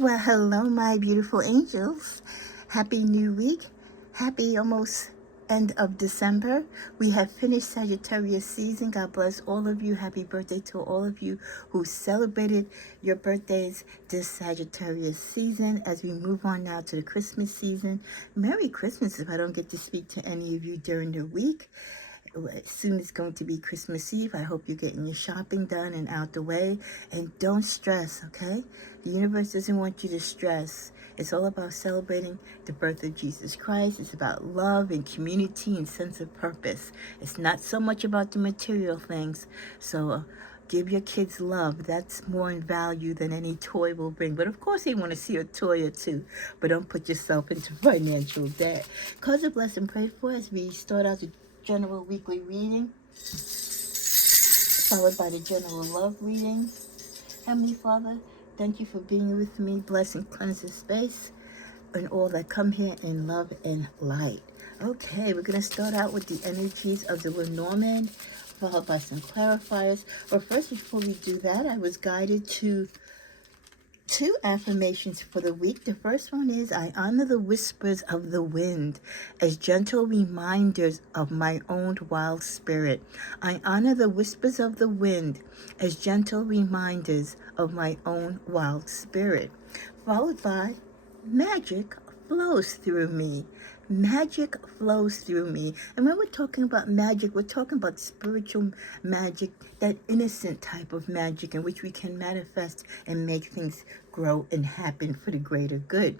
Well, hello, my beautiful angels. Happy new week. Happy almost end of December. We have finished Sagittarius season. God bless all of you. Happy birthday to all of you who celebrated your birthdays this Sagittarius season. As we move on now to the Christmas season, Merry Christmas if I don't get to speak to any of you during the week. Soon it's going to be Christmas Eve. I hope you're getting your shopping done and out the way. And don't stress, okay? The universe doesn't want you to stress. It's all about celebrating the birth of Jesus Christ. It's about love and community and sense of purpose. It's not so much about the material things. So give your kids love. That's more in value than any toy will bring. But of course they want to see a toy or two. But don't put yourself into financial debt. Cause a bless and pray for as we start out the general weekly reading, followed by the general love reading. Heavenly Father, thank you for being with me. Bless and cleanse this space and all that come here in love and light. Okay, we're going to start out with the energies of the Lenormand, followed by some clarifiers. But first, before we do that, I was guided to two affirmations for the week. The first one is, I honor the whispers of the wind as gentle reminders of my own wild spirit. I honor the whispers of the wind as gentle reminders of my own wild spirit. Followed by, magic flows through me. Magic flows through me. And when we're talking about magic, we're talking about spiritual magic, that innocent type of magic in which we can manifest and make things grow and happen for the greater good.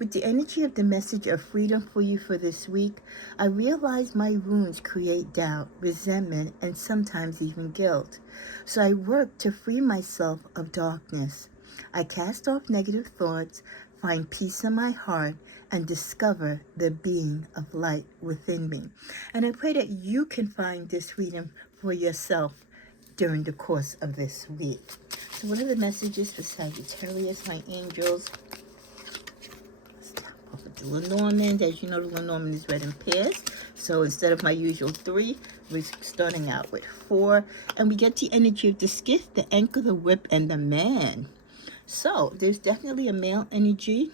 With the energy of the message of freedom for you for this week, I realize my wounds create doubt, resentment, and sometimes even guilt. So I work to free myself of darkness. I cast off negative thoughts, find peace in my heart, and discover the being of light within me. And I pray that you can find this freedom for yourself during the course of this week. So what are the messages for Sagittarius, my angels? Let's start off with the Lenormand. As you know, the Lenormand is read in pairs. So instead of my usual 3, we're starting out with 4. And we get the energy of the skiff, the anchor, the whip, and the man. So there's definitely a male energy.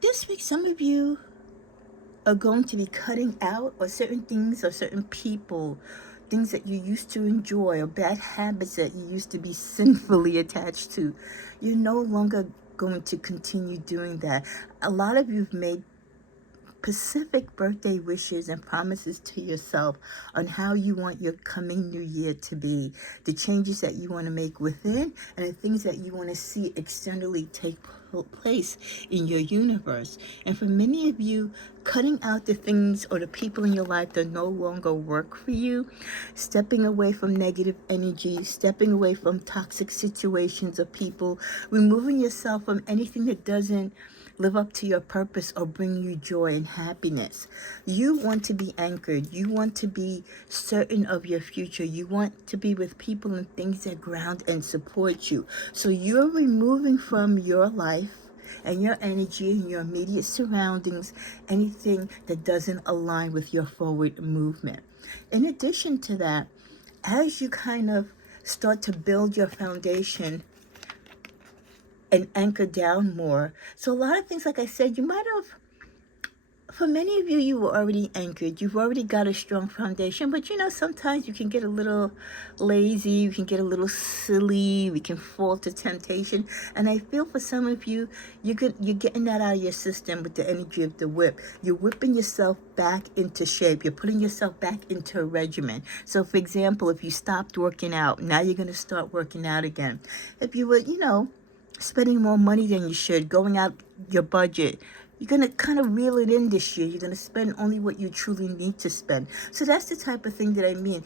This week, some of you are going to be cutting out or certain things or certain people, things that you used to enjoy or bad habits that you used to be sinfully attached to. You're no longer going to continue doing that. A lot of you've made specific birthday wishes and promises to yourself on how you want your coming new year to be, the changes that you want to make within, and the things that you want to see externally take place in your universe. And for many of you, cutting out the things or the people in your life that no longer work for you, stepping away from negative energy, stepping away from toxic situations or people, removing yourself from anything that doesn't live up to your purpose or bring you joy and happiness. You want to be anchored. You want to be certain of your future. You want to be with people and things that ground and support you. So you're removing from your life and your energy and your immediate surroundings anything that doesn't align with your forward movement. In addition to that, as you kind of start to build your foundation and anchor down more. So a lot of things, like I said, you might have, for many of you, you were already anchored. You've already got a strong foundation, but you know, sometimes you can get a little lazy, you can get a little silly, we can fall to temptation. And I feel for some of you, you're getting that out of your system with the energy of the whip. You're whipping yourself back into shape. You're putting yourself back into a regimen. So for example, if you stopped working out, now you're going to start working out again. If you were, spending more money than you should, going out your budget, you're going to kind of reel it in this year. You're going to spend only what you truly need to spend. So that's the type of thing that I mean.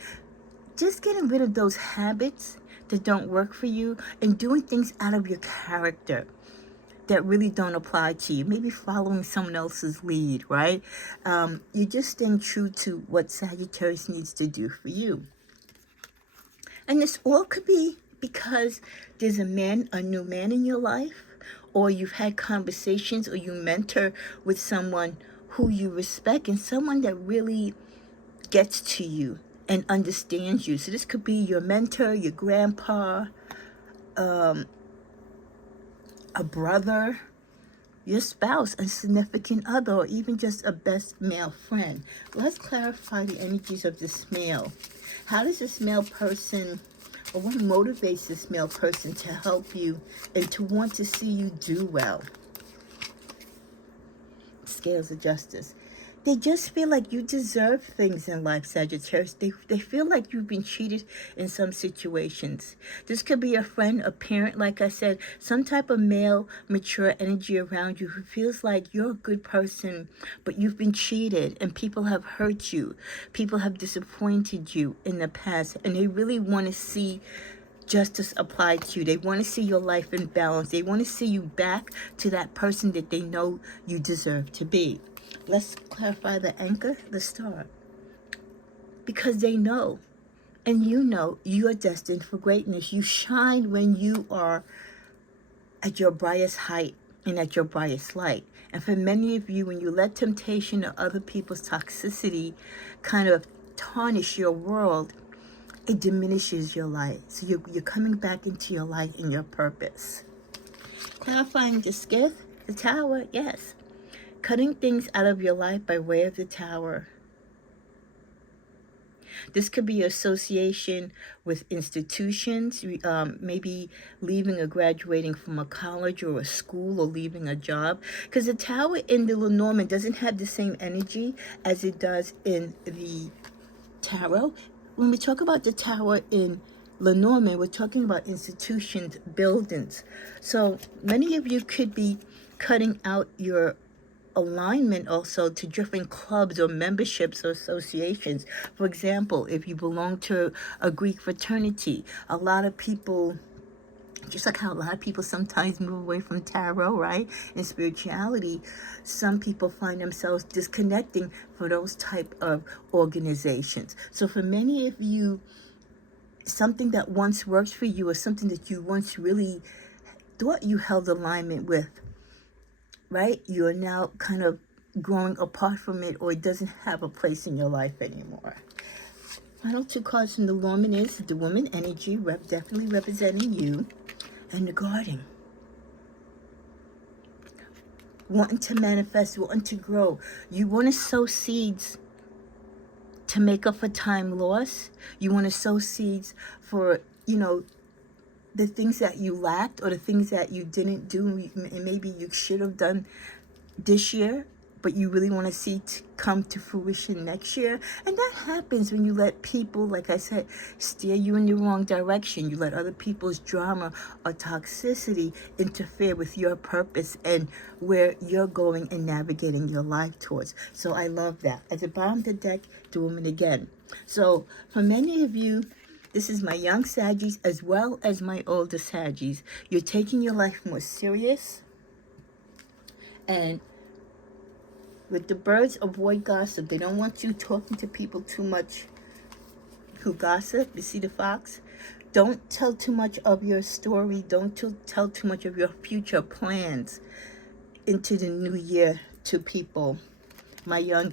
Just getting rid of those habits that don't work for you and doing things out of your character that really don't apply to you. Maybe following someone else's lead, right? You're just staying true to what Sagittarius needs to do for you. And this all could be because there's a new man in your life, or you've had conversations or you mentor with someone who you respect and someone that really gets to you and understands you. So this could be your mentor, your grandpa, a brother, your spouse, a significant other, or even just a best male friend. Let's clarify the energies of this male. How does this male person, or what motivates this male person to help you and to want to see you do well? Scales of justice. They just feel like you deserve things in life, Sagittarius. They feel like you've been cheated in some situations. This could be a friend, a parent, like I said, some type of male, mature energy around you who feels like you're a good person, but you've been cheated and people have hurt you. People have disappointed you in the past, and they really want to see justice applied to you. They want to see your life in balance. They want to see you back to that person that they know you deserve to be. Let's clarify the anchor, the star. Because they know, and you know, you are destined for greatness. You shine when you are at your brightest height and at your brightest light. And for many of you, when you let temptation or other people's toxicity kind of tarnish your world, it diminishes your light. So you're coming back into your light and your purpose. Clarifying the skiff, the tower, yes. Cutting things out of your life by way of the tower. This could be association with institutions, maybe leaving or graduating from a college or a school, or leaving a job. Because the tower in the Lenormand doesn't have the same energy as it does in the tarot. When we talk about the tower in Lenormand, we're talking about institutions, buildings. So many of you could be cutting out your alignment also to different clubs or memberships or associations. For example, if you belong to a Greek fraternity, a lot of people, just like how a lot of people sometimes move away from tarot, right? And spirituality, some people find themselves disconnecting for those type of organizations. So for many of you, something that once worked for you, or something that you once really thought you held alignment with, right? You're now kind of growing apart from it, or it doesn't have a place in your life anymore. Final two cards from the woman is the woman energy, definitely representing you, and the guardian. Wanting to manifest, wanting to grow. You want to sow seeds to make up for time lost. You want to sow seeds for, the things that you lacked, or the things that you didn't do and maybe you should have done this year, but you really want to see come to fruition next year. And that happens when you let people, like I said, steer you in the wrong direction. You let other people's drama or toxicity interfere with your purpose and where you're going and navigating your life towards. So I love that. At the bottom of the deck, the woman again. So for many of you, this is my young Saggies as well as my older Saggies. You're taking your life more serious. And with the birds, avoid gossip. They don't want you talking to people too much who gossip. You see the fox? Don't tell too much of your story. Don't tell too much of your future plans into the new year to people. My young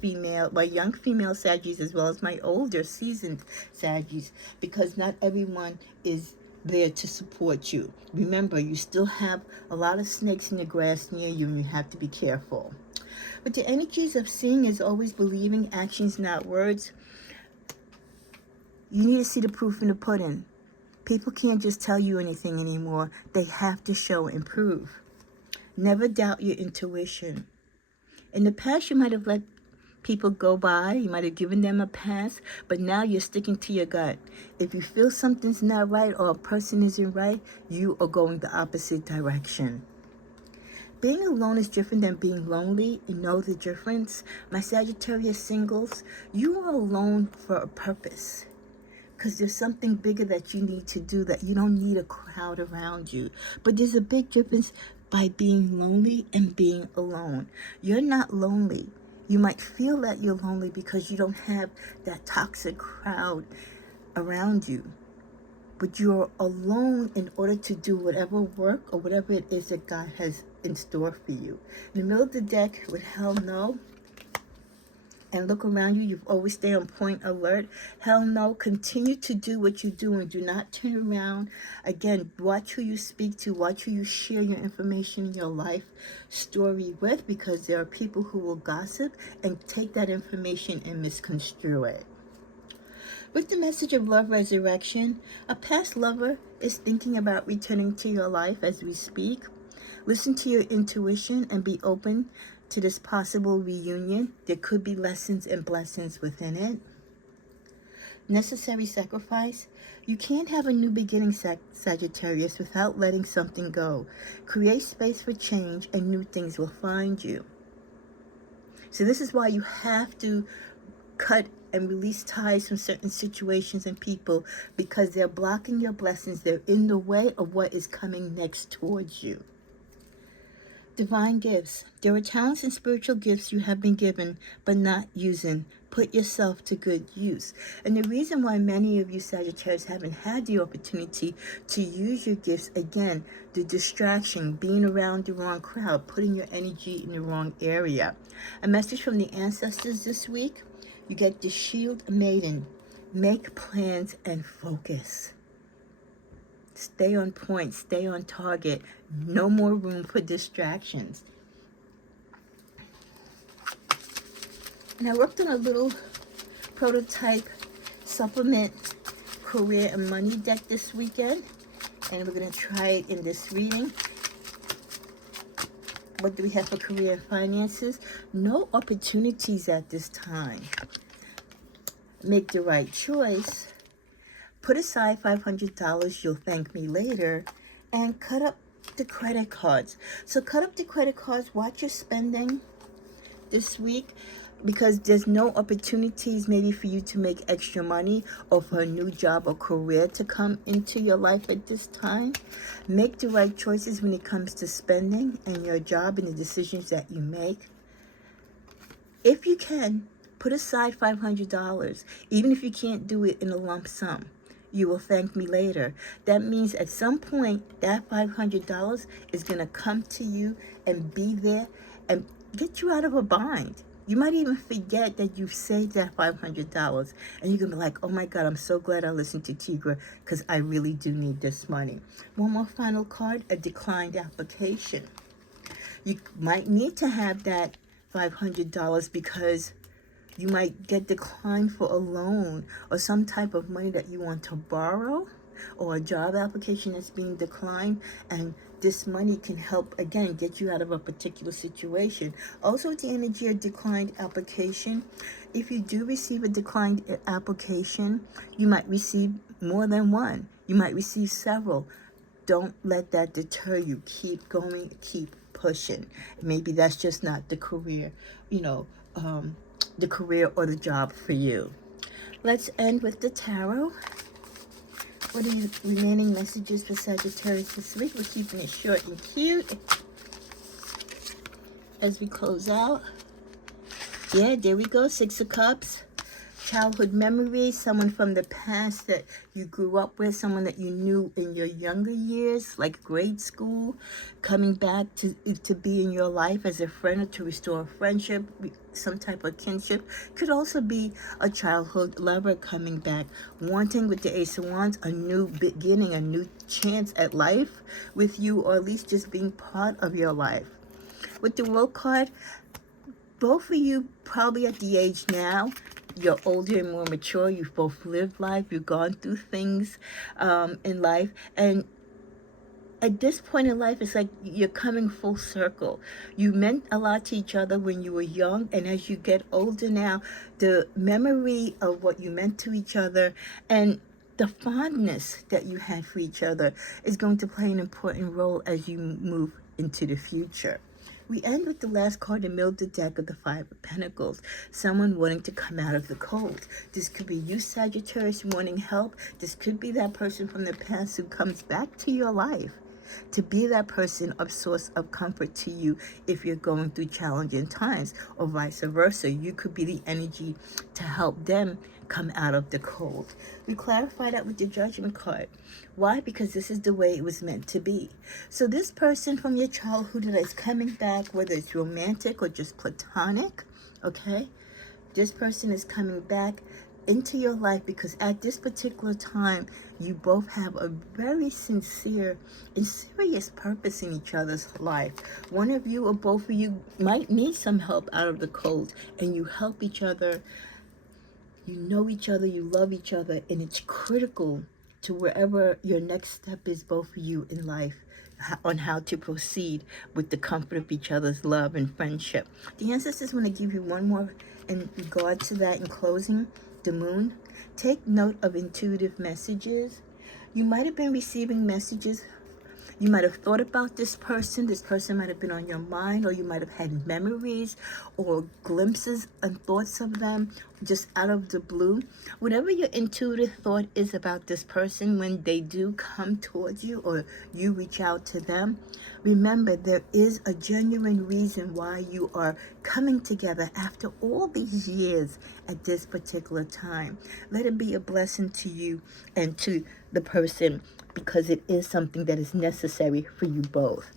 female Saggies, as well as my older seasoned Saggies, because not everyone is there to support you. Remember, you still have a lot of snakes in the grass near you, and you have to be careful. But the energies of seeing is always believing, actions, not words. You need to see the proof in the pudding. People can't just tell you anything anymore. They have to show and prove. Never doubt your intuition. In the past, you might have let people go by. You might have given them a pass, but now you're sticking to your gut. If you feel something's not right or a person isn't right, you are going the opposite direction. Being alone is different than being lonely. You know the difference. My Sagittarius singles, you are alone for a purpose. Because there's something bigger that you need to do, that you don't need a crowd around you. But there's a big difference by being lonely and being alone. You're not lonely. You might feel that you're lonely because you don't have that toxic crowd around you. But you're alone in order to do whatever work or whatever it is that God has in store for you. In the middle of the deck with hell no and look around you, you've always stay on point alert. Hell no, continue to do what you do and do not turn around. Again, watch who you speak to, watch who you share your information in your life story with, because there are people who will gossip and take that information and misconstrue it. With the message of love resurrection, a past lover is thinking about returning to your life as we speak. Listen to your intuition and be open to this possible reunion. There could be lessons and blessings within it. Necessary sacrifice. You can't have a new beginning, Sagittarius, without letting something go. Create space for change and new things will find you. So this is why you have to cut and release ties from certain situations and people, because they're blocking your blessings. They're in the way of what is coming next towards you. Divine gifts. There are talents and spiritual gifts you have been given but not using. Put yourself to good use. And the reason why many of you Sagittarius haven't had the opportunity to use your gifts, again, the distraction, being around the wrong crowd, putting your energy in the wrong area. A message from the ancestors this week. You get the Shield Maiden. Make plans and focus. Stay on point, stay on target. No more room for distractions. And I worked on a little prototype supplement career and money deck this weekend. And we're going to try it in this reading. What do we have for career and finances? No opportunities at this time. Make the right choice. Put aside $500, you'll thank me later. And cut up the credit cards. So cut up the credit cards. Watch your spending this week, because there's no opportunities maybe for you to make extra money or for a new job or career to come into your life at this time. Make the right choices when it comes to spending and your job and the decisions that you make. If you can, put aside $500, even if you can't do it in a lump sum. You will thank me later. That means at some point, that $500 is going to come to you and be there and get you out of a bind. You might even forget that you've saved that $500. And you're going to be like, oh my God, I'm so glad I listened to Tigra, because I really do need this money. One more final card, a declined application. You might need to have that $500 because you might get declined for a loan or some type of money that you want to borrow, or a job application that's being declined, and this money can help, again, get you out of a particular situation. Also, with the energy of declined application, if you do receive a declined application, you might receive more than one. You might receive several. Don't let that deter you. Keep going, keep pushing. Maybe that's just not the career, the career or the job for you. Let's end with the tarot. What are the remaining messages for Sagittarius this week? We're keeping it short and cute as we close out. Yeah, there we go. Six of Cups. Childhood memories, someone from the past that you grew up with, someone that you knew in your younger years, like grade school, coming back to be in your life as a friend or to restore a friendship, some type of kinship. Could also be a childhood lover coming back, wanting, with the Ace of Wands, a new beginning, a new chance at life with you, or at least just being part of your life. With the World card, both of you probably at the age now, you're older and more mature. You've both lived life. You've gone through things in life. And at this point in life, it's like you're coming full circle. You meant a lot to each other when you were young. And as you get older now, the memory of what you meant to each other and the fondness that you had for each other is going to play an important role as you move into the future. We end with the last card in the middle of the deck of the Five of Pentacles. Someone wanting to come out of the cold. This could be you, Sagittarius, wanting help. This could be that person from the past who comes back to your life to be that person of source of comfort to you if you're going through challenging times, or vice versa. You could be the energy to help them come out of the cold. We clarify that with the Judgment card. Why? Because this is the way it was meant to be. So this person from your childhood that is coming back, whether it's romantic or just platonic, okay? This person is coming back into your life because at this particular time, you both have a very sincere and serious purpose in each other's life. One of you or both of you might need some help out of the cold, and you help each other. You know each other, you love each other, and it's critical to wherever your next step is, both of you in life, on how to proceed with the comfort of each other's love and friendship. The ancestors want to give you one more in regard to that in closing. The moon. Take note of intuitive messages. You might have been receiving messages. You might have thought about this person. This person might have been on your mind, or you might have had memories or glimpses and thoughts of them just out of the blue. Whatever your intuitive thought is about this person, when they do come towards you or you reach out to them, remember there is a genuine reason why you are coming together after all these years at this particular time. Let it be a blessing to you and to the person, because it is something that is necessary for you both.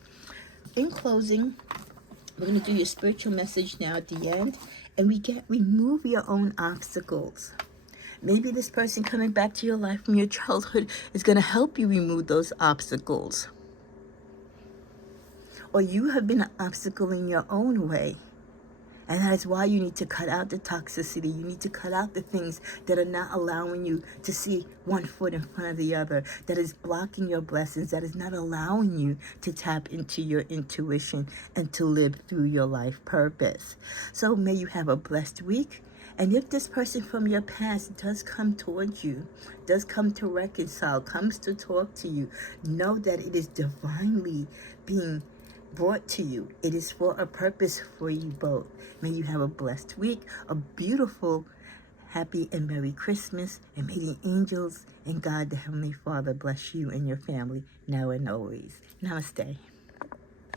In closing, we're going to do your spiritual message now at the end, and remove your own obstacles. Maybe this person coming back to your life from your childhood is going to help you remove those obstacles. Or you have been an obstacle in your own way. And that's why you need to cut out the toxicity. You need to cut out the things that are not allowing you to see one foot in front of the other, that is blocking your blessings, that is not allowing you to tap into your intuition and to live through your life purpose. So may you have a blessed week. And if this person from your past does come towards you, does come to reconcile, comes to talk to you, know that it is divinely being brought to you. It is for a purpose for you both. May you have a blessed week, a beautiful, happy, and Merry Christmas, and may the angels and God, the Heavenly Father, bless you and your family now and always. Namaste.